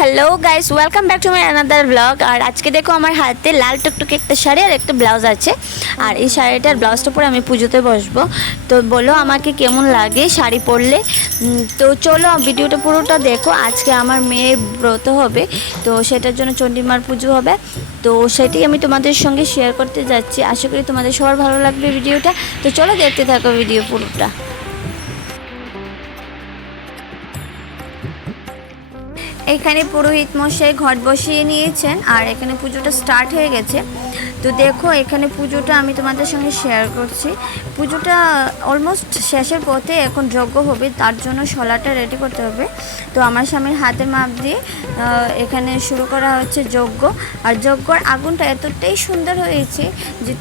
Hello guys, welcome back to my another blog. আর আজকে দেখো আমার হাতে লাল টুকটুকে একটা শাড়ি আর একটা ব্লাউজ আছে। আর এই শাড়িটার ব্লাউজটা পরে আমি পুজোতে বসবো। তো বলো আমাকে কেমন লাগে শাড়ি পরলে। তো চলো ভিডিওটা পুরোটা দেখো। আজকে আমার মেয়ে ব্রত হবে, তো সেটার জন্য চণ্ডীমার পুজো হবে। তো সেটাই আমি তোমাদের সঙ্গে শেয়ার করতে যাচ্ছি। আশা করি তোমাদের সবার ভালো লাগবে ভিডিওটা। তো চলো দেখতে থাকো ভিডিও পুরোটা। এখানে পুরোহিত মশাই ঘট বসিয়ে নিয়েছেন আর এখানে পুজোটা স্টার্ট হয়ে গেছে। তো দেখো এখানে পুজোটা আমি তোমাদের সঙ্গে শেয়ার করছি। পুজোটা অলমোস্ট শেষের পথে, এখন যজ্ঞ হবে, তার জন্য শলাটা রেডি করতে হবে। তো আমার স্বামীর হাতের মাপ দিয়ে এখানে শুরু করা হচ্ছে যজ্ঞ। আর যজ্ঞর আগুনটা এতটাই সুন্দর হয়েছে যে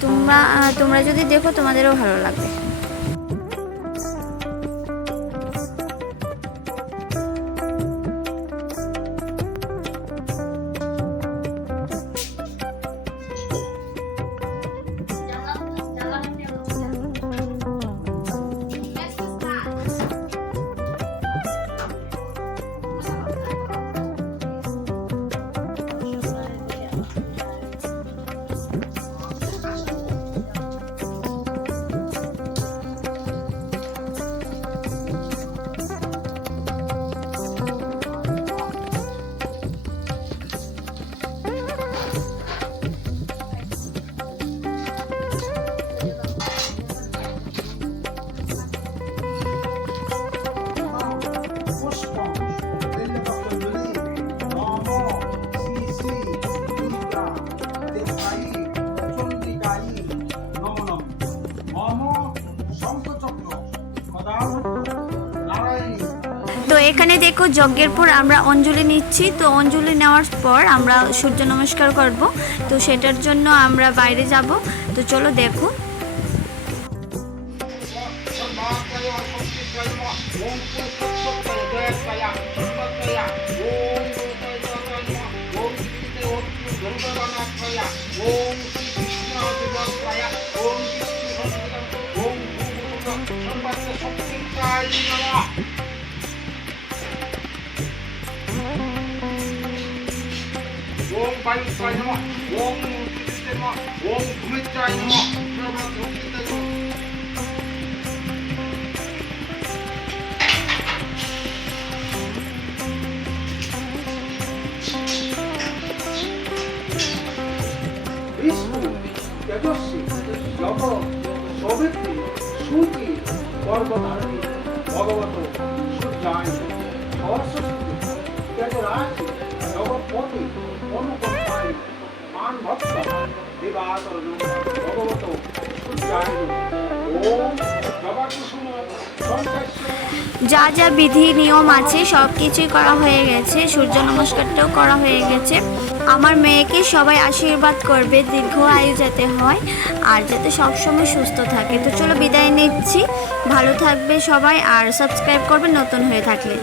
তোমরা যদি দেখো তোমাদেরও ভালো লাগবে। তো এখানে দেখো যজ্ঞের পর আমরা অঞ্জলি নিচ্ছি। তো অঞ্জলি নেওয়ার পর আমরা সূর্য নমস্কার করব। তো সেটার জন্য আমরা বাইরে যাব। তো চলো দেখো। ওম বায়ুত্রায় নমঃ, ওম মূর্তিতে নমঃ, ওম ভূমিত্রায় নমঃ, ব্রহ্মা নমঃ। বিষ্ণু তেজস্বী যত সৌমিত্রী সুতি পর্বতারী ভগবত সূর্যায় সরস্বতী তেজরাশি জগৎপতি অনুকম্পায় মান ভক্ত দেবাতর ভগবত সূর্যায় ওম জবাকুসুম সংকর্ষ। যা যা বিধি নিয়ম আছে সব কিছুই করা হয়ে গেছে। সূর্য নমস্কারটাও করা হয়ে গেছে। আমার মেয়েকে সবাই আশীর্বাদ করবে, দীর্ঘ আয়ু যাতে হয় আর যাতে সবসময় সুস্থ থাকে। তো চলো বিদায় নিচ্ছি। ভালো থাকবে সবাই আর সাবস্ক্রাইব করবে নতুন হয়ে থাকলে।